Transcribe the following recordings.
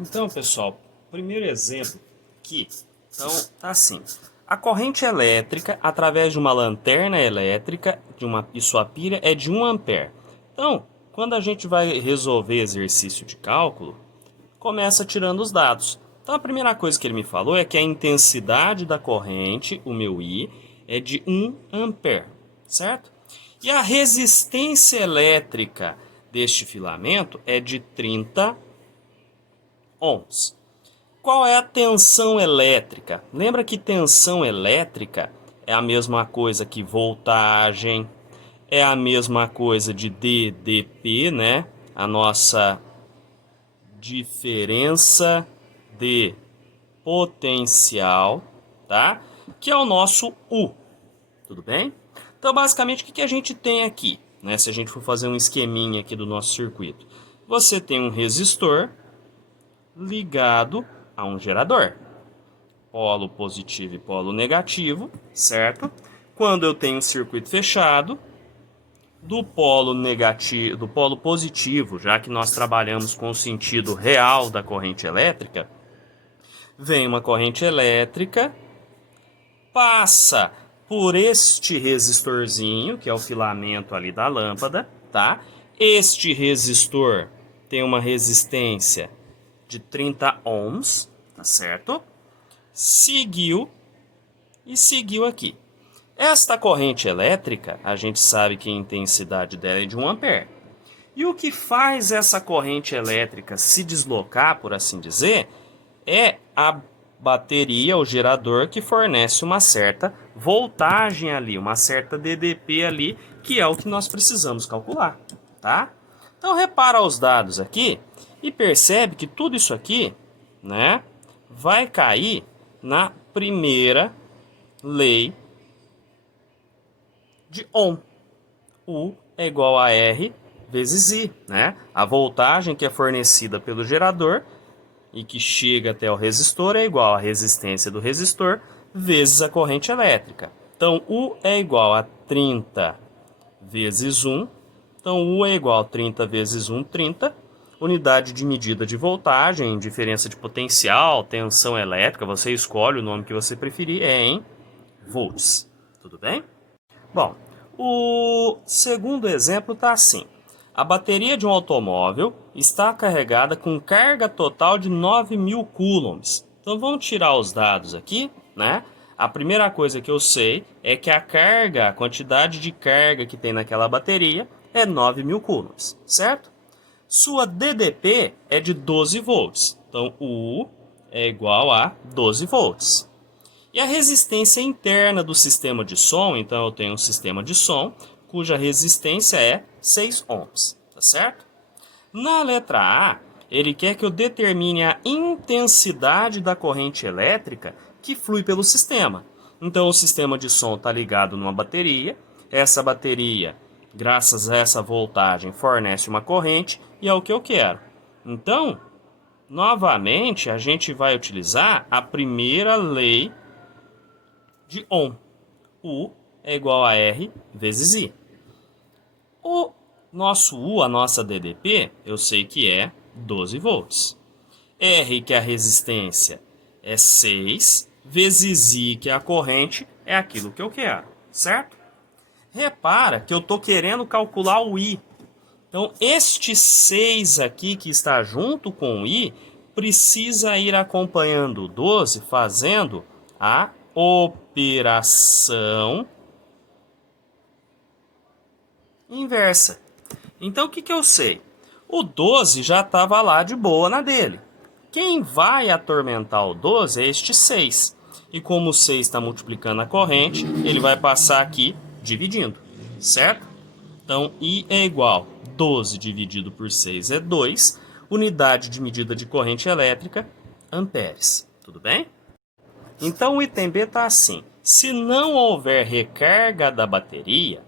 Então, pessoal, primeiro exemplo aqui, então tá assim. A corrente elétrica através de uma lanterna elétrica e sua pilha é de 1 ampere. Então, quando a gente vai resolver exercício de cálculo, começa tirando os dados. Então, a primeira coisa que ele me falou é que a intensidade da corrente, o meu I, é de 1 ampere, certo? E a resistência elétrica deste filamento é de 30 ohms. Qual é a tensão elétrica? Lembra que tensão elétrica é a mesma coisa que voltagem, é a mesma coisa de DDP, né? A nossa diferença de potencial, tá? Que é o nosso U, tudo bem? Então, basicamente, o que a gente tem aqui, né? Se a gente for fazer um esqueminha aqui do nosso circuito, você tem um resistor ligado a um gerador, polo positivo e polo negativo, certo? Quando eu tenho um circuito fechado, do polo negativo, do polo positivo, já que nós trabalhamos com o sentido real da corrente elétrica, vem uma corrente elétrica, passa por este resistorzinho, que é o filamento ali da lâmpada, tá? Este resistor tem uma resistência de 30 ohms, tá certo? Seguiu aqui. Esta corrente elétrica, a gente sabe que a intensidade dela é de 1 ampere. E o que faz essa corrente elétrica se deslocar, por assim dizer, é a bateria, o gerador, que fornece uma certa voltagem ali, uma certa DDP ali, que é o que nós precisamos calcular, tá? Então, repara os dados aqui e percebe que tudo isso aqui, né, vai cair na primeira lei de Ohm. U é igual a R vezes I, né? A voltagem que é fornecida pelo gerador e que chega até o resistor é igual à resistência do resistor vezes a corrente elétrica. Então, U é igual a 30 vezes 1. Então, U é igual a 30 vezes 1, 30. Unidade de medida de voltagem, diferença de potencial, tensão elétrica, você escolhe o nome que você preferir, é em volts. Tudo bem? Bom, o segundo exemplo está assim. A bateria de um automóvel está carregada com carga total de 9.000 coulombs. Então vamos tirar os dados aqui, né? A primeira coisa que eu sei é que a carga, a quantidade de carga que tem naquela bateria é 9.000 coulombs, certo? Sua DDP é de 12 volts. Então U é igual a 12 volts. E a resistência interna do sistema de som, então eu tenho um sistema de som cuja resistência é 6 ohms, tá certo? Na letra A, ele quer que eu determine a intensidade da corrente elétrica que flui pelo sistema. Então o sistema de som está ligado numa bateria, essa bateria, graças a essa voltagem, fornece uma corrente e é o que eu quero. Então, novamente, a gente vai utilizar a primeira lei de Ohm. U é igual a R vezes I. O nosso U, a nossa DDP, eu sei que é 12 volts. R, que é a resistência, é 6, vezes I, que é a corrente, é aquilo que eu quero, certo? Repara que eu estou querendo calcular o I. Então, este 6 aqui que está junto com o I, precisa ir acompanhando o 12, fazendo a operação inversa. Então, o que eu sei? O 12 já estava lá de boa na dele. Quem vai atormentar o 12 é este 6. E como o 6 está multiplicando a corrente, ele vai passar aqui dividindo, certo? Então, I é igual a 12 dividido por 6 é 2. Unidade de medida de corrente elétrica, amperes. Tudo bem? Então, o item B está assim. Se não houver recarga da bateria,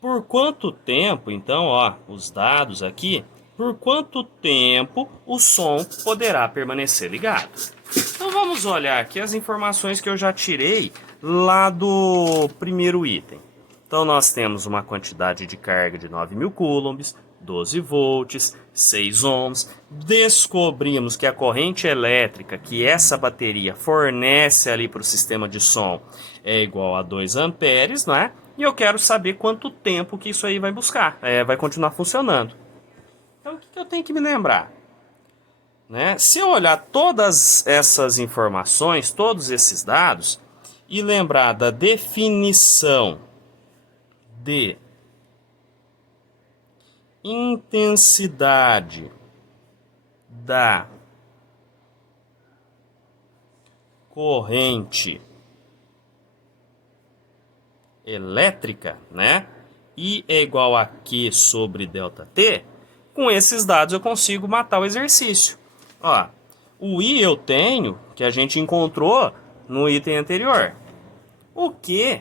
por quanto tempo, então, ó, os dados aqui, por quanto tempo o som poderá permanecer ligado? Então, vamos olhar aqui as informações que eu já tirei lá do primeiro item. Então, nós temos uma quantidade de carga de 9.000 coulombs, 12 volts, 6 ohms. Descobrimos que a corrente elétrica que essa bateria fornece ali para o sistema de som é igual a 2 amperes, né? E eu quero saber quanto tempo que isso aí vai buscar, vai continuar funcionando. Então o que eu tenho que me lembrar? Né? Se eu olhar todas essas informações, todos esses dados, e lembrar da definição de intensidade da corrente elétrica, né? I é igual a Q sobre ΔT, com esses dados eu consigo matar o exercício. Ó, o I eu tenho, que a gente encontrou no item anterior. O Q,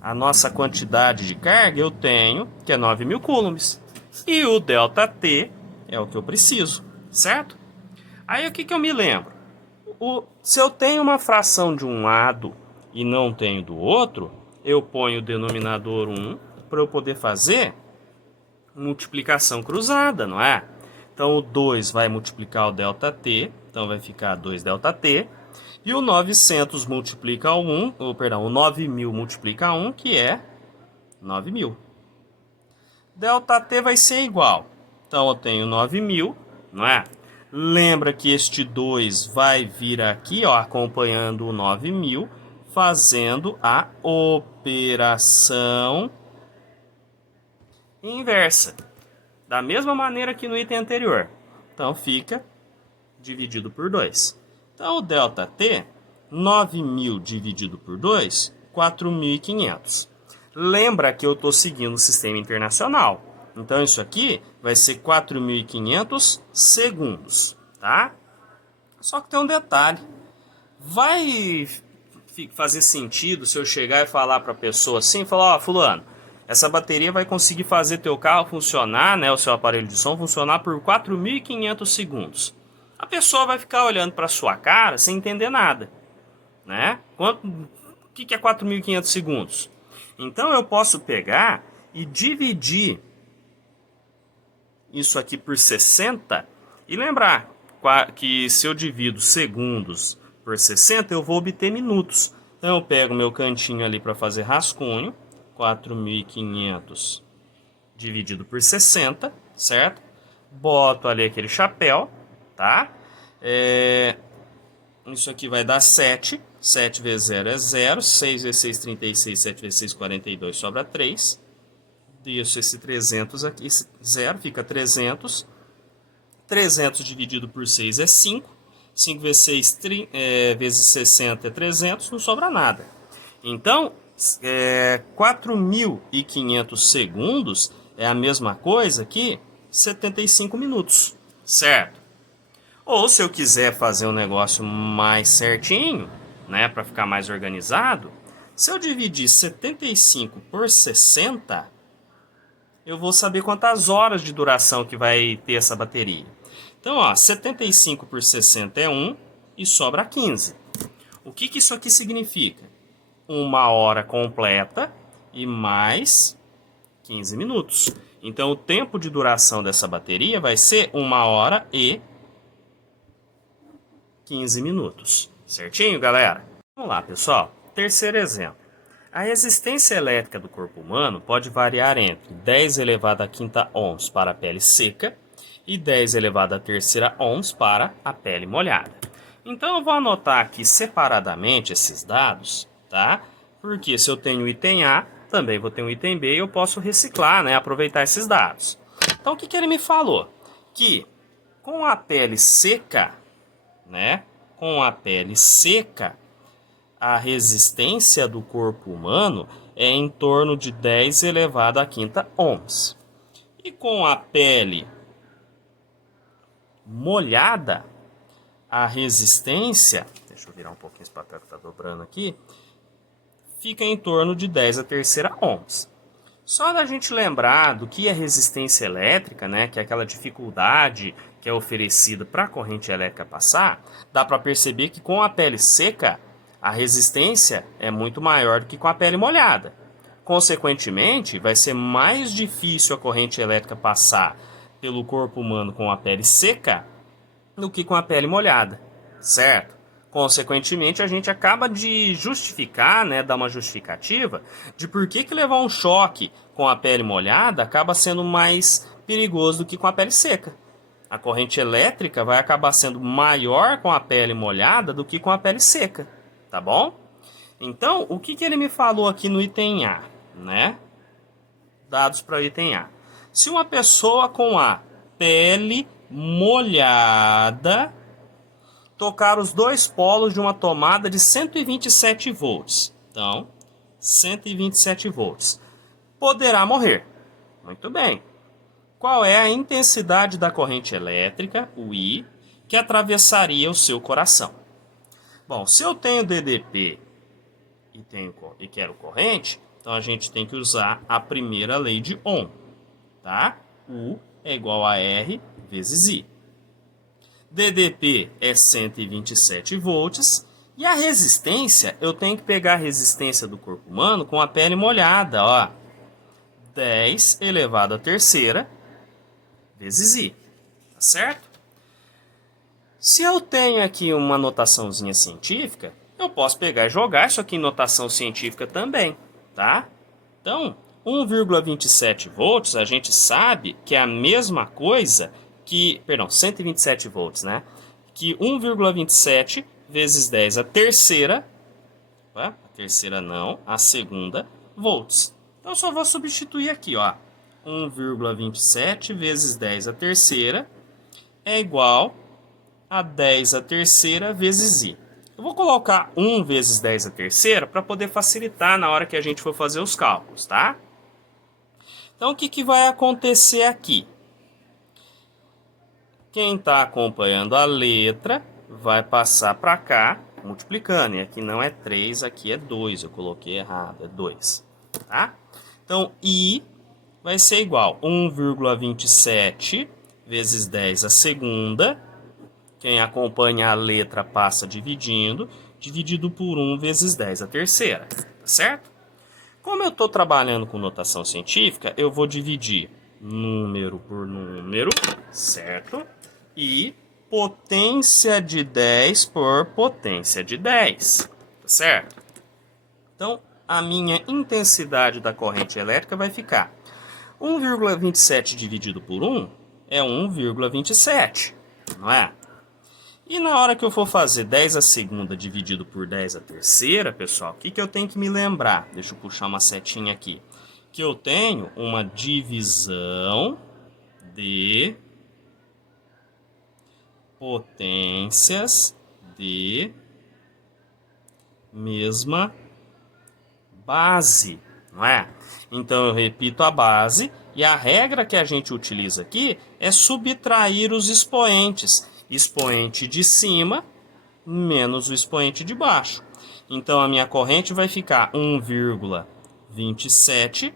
a nossa quantidade de carga, eu tenho, que é 9.000 coulombs. E o ΔT é o que eu preciso, certo? Aí o que eu me lembro? Se eu tenho uma fração de um lado e não tenho do outro, eu ponho o denominador 1 para eu poder fazer multiplicação cruzada, não é? Então o 2 vai multiplicar o ΔT, então vai ficar 2 ΔT. E o 900 multiplica o 1, o 9.000 multiplica 1, que é 9.000. ΔT vai ser igual. Então eu tenho 9.000, não é? Lembra que este 2 vai vir aqui, ó, acompanhando o 9.000, fazendo a operação inversa. Da mesma maneira que no item anterior. Então fica dividido por 2. Então o ΔT, 9.000 dividido por 2, 4.500. Lembra que eu estou seguindo o sistema internacional. Então isso aqui vai ser 4.500 segundos, tá? Só que tem um detalhe. Vai fazer sentido se eu chegar e falar para a pessoa assim, falar, ó, fulano, essa bateria vai conseguir fazer teu carro funcionar, né, o seu aparelho de som funcionar por 4.500 segundos. A pessoa vai ficar olhando para sua cara sem entender nada, né? O que é 4.500 segundos? Então eu posso pegar e dividir isso aqui por 60 e lembrar que se eu divido segundos por 60 eu vou obter minutos. Então eu pego meu cantinho ali para fazer rascunho, 4.500 dividido por 60, certo? Boto ali aquele chapéu, tá? Isso aqui vai dar 7. 7 vezes 0 é 0. 6 vezes 6, 36. 7 vezes 6, 42. Sobra 3. Deixo esse 300 aqui. 0 fica 300. 300 dividido por 6 é 5. 5 vezes 6 vezes 60 é 300. Não sobra nada. Então, 4.500 segundos é a mesma coisa que 75 minutos. Certo? Ou se eu quiser fazer um negócio mais certinho, né, para ficar mais organizado, se eu dividir 75 por 60, eu vou saber quantas horas de duração que vai ter essa bateria. Então, ó, 75 por 60 é 1 e sobra 15. O que isso aqui significa? 1 hora completa e mais 15 minutos. Então, o tempo de duração dessa bateria vai ser 1 hora e 15 minutos. Certinho, galera? Vamos lá, pessoal. Terceiro exemplo. A resistência elétrica do corpo humano pode variar entre 10 elevado a quinta ohms para a pele seca e 10 elevado a terceira ohms para a pele molhada. Então eu vou anotar aqui separadamente esses dados, tá? Porque se eu tenho o item A, também vou ter um item B e eu posso reciclar, né? Aproveitar esses dados. Então o que ele me falou? Que com a pele seca, né? Com a pele seca, a resistência do corpo humano é em torno de 10 elevado a quinta ohms. E com a pele molhada, a resistência, deixa eu virar um pouquinho esse papel que está dobrando aqui, fica em torno de 10 a terceira ohms. Só da gente lembrar do que é resistência elétrica, né, que é aquela dificuldade que é oferecida para a corrente elétrica passar, dá para perceber que com a pele seca, a resistência é muito maior do que com a pele molhada. Consequentemente, vai ser mais difícil a corrente elétrica passar pelo corpo humano com a pele seca do que com a pele molhada, certo? Consequentemente, a gente acaba de justificar, né, dar uma justificativa de por que levar um choque com a pele molhada acaba sendo mais perigoso do que com a pele seca. A corrente elétrica vai acabar sendo maior com a pele molhada do que com a pele seca, tá bom? Então, o que ele me falou aqui no item A, né? Dados para o item A. Se uma pessoa com a pele molhada tocar os dois polos de uma tomada de 127 volts, então, 127 volts, poderá morrer. Muito bem. Qual é a intensidade da corrente elétrica, o I, que atravessaria o seu coração? Bom, se eu tenho DDP e quero corrente, então a gente tem que usar a primeira lei de Ohm, tá? U é igual a R vezes I. DDP é 127 volts e a resistência, eu tenho que pegar a resistência do corpo humano com a pele molhada, ó. 10 elevado à terceira vezes I, tá certo? Se eu tenho aqui uma notaçãozinha científica, eu posso pegar e jogar isso aqui em notação científica também, tá? Então, 1,27 volts a gente sabe que é a mesma coisa que, 127 volts, né? Que 1,27 vezes 10 a terceira, a terceira não, a segunda, volts. Então, eu só vou substituir aqui, ó. 1,27 vezes 10 a terceira é igual a 10 a terceira vezes I. Eu vou colocar 1 vezes 10 a terceira para poder facilitar na hora que a gente for fazer os cálculos, tá? Então, o que vai acontecer aqui? Quem está acompanhando a letra vai passar para cá, multiplicando. E aqui não é 3, aqui é 2. Eu coloquei errado, é 2. Tá? Então, I vai ser igual a 1,27 vezes 10 a segunda. Quem acompanha a letra passa dividindo. Dividido por 1 vezes 10 a terceira. Tá certo? Como eu estou trabalhando com notação científica, eu vou dividir número por número, certo? E potência de 10 por potência de 10, tá certo? Então, a minha intensidade da corrente elétrica vai ficar 1,27 dividido por 1 é 1,27, não é? E na hora que eu for fazer 10 a segunda dividido por 10 a terceira, pessoal, o que eu tenho que me lembrar? Deixa eu puxar uma setinha aqui. Que eu tenho uma divisão de potências de mesma base, não é? Então eu repito a base e a regra que a gente utiliza aqui é subtrair os expoentes. Expoente de cima menos o expoente de baixo. Então a minha corrente vai ficar 1,27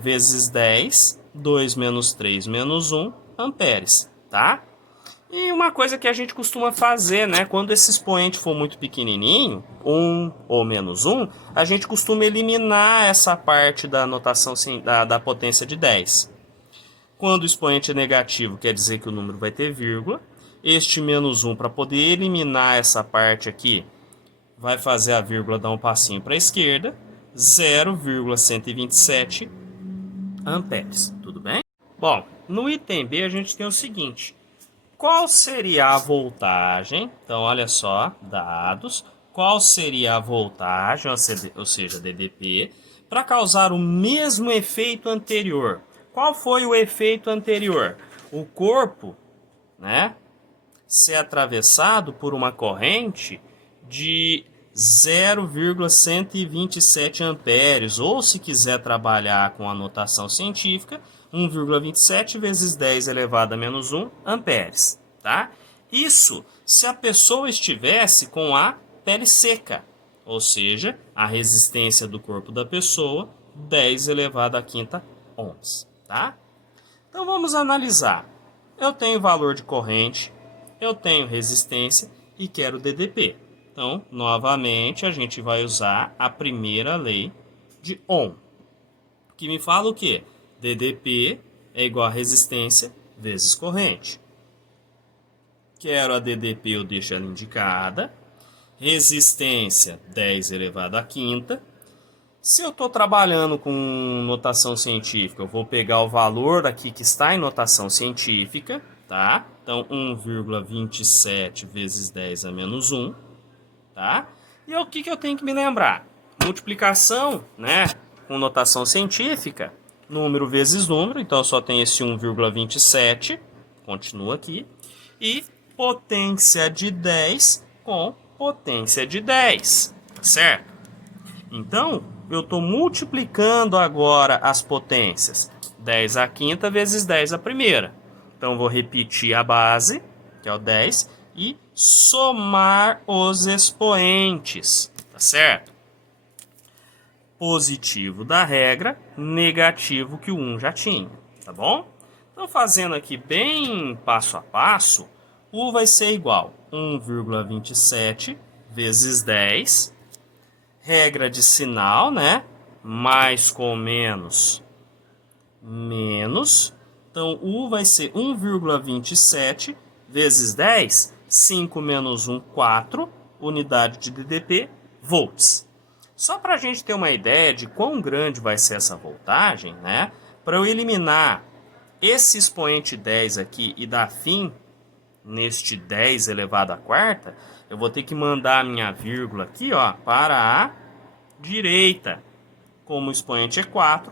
vezes 10, 2 menos 3 menos 1 amperes, tá? E uma coisa que a gente costuma fazer, né? Quando esse expoente for muito pequenininho, 1 ou menos 1, a gente costuma eliminar essa parte da notação da potência de 10. Quando o expoente é negativo, quer dizer que o número vai ter vírgula. Este menos 1, para poder eliminar essa parte aqui, vai fazer a vírgula dar um passinho para a esquerda. 0,127 amperes. Tudo bem? Bom, no item B a gente tem o seguinte. Qual seria a voltagem? Então, olha só, dados. Qual seria a voltagem, ou seja, DDP, para causar o mesmo efeito anterior? Qual foi o efeito anterior? O corpo, né, ser atravessado por uma corrente de 0,127 amperes, ou se quiser trabalhar com a notação científica, 1,27 vezes 10 elevado a menos 1 amperes, tá? Isso se a pessoa estivesse com a pele seca, ou seja, a resistência do corpo da pessoa, 10 elevado a quinta ohms, tá? Então vamos analisar. Eu tenho valor de corrente, eu tenho resistência e quero DDP. Então, novamente, a gente vai usar a primeira lei de ohm. Que me fala o quê? DDP é igual a resistência vezes corrente. Quero a DDP, eu deixo ela indicada. Resistência 10 elevado à quinta. Se eu estou trabalhando com notação científica, eu vou pegar o valor aqui que está em notação científica, tá? Então, 1,27 vezes 10 a menos 1, tá? E o que eu tenho que me lembrar? Multiplicação, né? Com notação científica, número vezes número, então eu só tenho esse 1,27, continua aqui, e potência de 10 com potência de 10, certo? Então, eu estou multiplicando agora as potências. 10 à quinta vezes 10 à primeira. Então, vou repetir a base, que é o 10, e somar os expoentes, tá certo? Positivo da regra, negativo que o 1 já tinha, tá bom? Então, fazendo aqui bem passo a passo, U vai ser igual a 1,27 vezes 10, regra de sinal, né? Mais com menos, menos. Então, U vai ser 1,27 vezes 10, 5 menos 1, 4, unidade de DDP, volts. Só para a gente ter uma ideia de quão grande vai ser essa voltagem, né? Para eu eliminar esse expoente 10 aqui e dar fim neste 10 elevado à quarta, eu vou ter que mandar a minha vírgula aqui, ó, para a direita. Como o expoente é 4,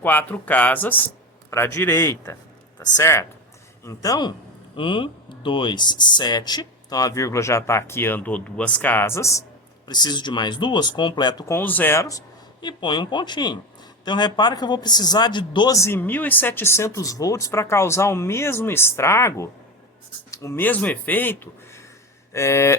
4 casas para a direita, tá certo? Então, 1, 2, 7. Então, a vírgula já está aqui, andou 2 casas. Preciso de mais 2, completo com os zeros e ponho um pontinho. Então, repara que eu vou precisar de 12.700 volts para causar o mesmo estrago, o mesmo efeito,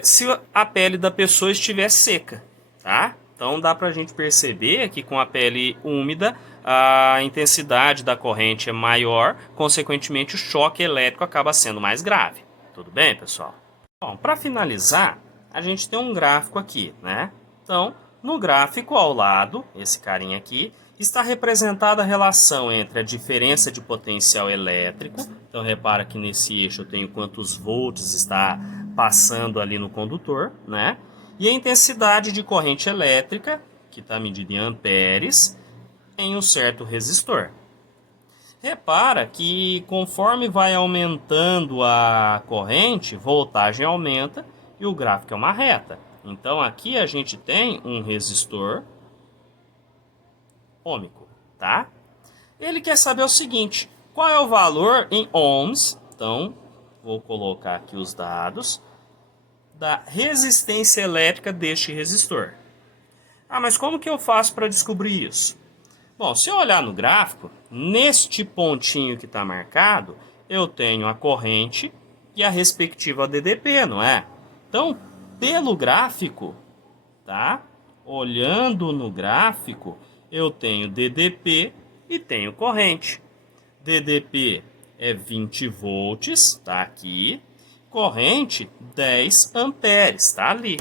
se a pele da pessoa estiver seca, tá? Então dá para a gente perceber que com a pele úmida a intensidade da corrente é maior, consequentemente o choque elétrico acaba sendo mais grave. Tudo bem, pessoal? Bom, para finalizar, a gente tem um gráfico aqui, né? Então, no gráfico ao lado, esse carinha aqui, está representada a relação entre a diferença de potencial elétrico. Então, repara que nesse eixo eu tenho quantos volts está passando ali no condutor, né? E a intensidade de corrente elétrica, que está medida em amperes, em um certo resistor. Repara que conforme vai aumentando a corrente, voltagem aumenta e o gráfico é uma reta. Então, aqui a gente tem um resistor ôhmico, tá? Ele quer saber o seguinte, qual é o valor em ohms? Então, vou colocar aqui os dados da resistência elétrica deste resistor. Ah, mas como que eu faço para descobrir isso? Bom, se eu olhar no gráfico, neste pontinho que está marcado, eu tenho a corrente e a respectiva DDP, não é? Então, pelo gráfico, tá? Olhando no gráfico, eu tenho DDP e tenho corrente. DDP é 20 volts, tá aqui. Corrente, 10 amperes, tá ali,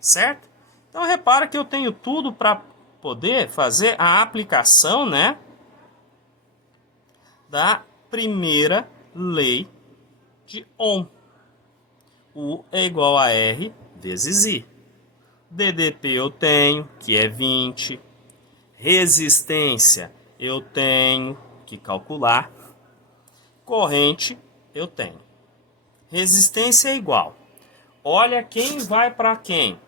certo? Então, repara que eu tenho tudo para poder fazer a aplicação, né, da primeira lei de Ohm. U é igual a R vezes I. DDP eu tenho, que é 20. Resistência eu tenho que calcular. Corrente eu tenho. Resistência é igual. Olha quem vai para quem.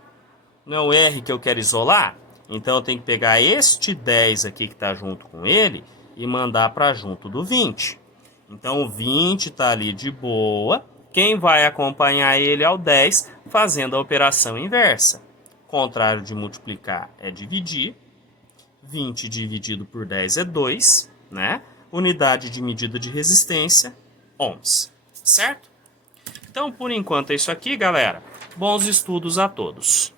Não é o R que eu quero isolar? Então eu tenho que pegar este 10 aqui que está junto com ele e mandar para junto do 20. Então o 20 está ali de boa. Quem vai acompanhar ele é o 10, fazendo a operação inversa. Contrário de multiplicar é dividir. 20 dividido por 10 é 2, né? Unidade de medida de resistência, ohms. Certo? Então, por enquanto é isso aqui, galera. Bons estudos a todos.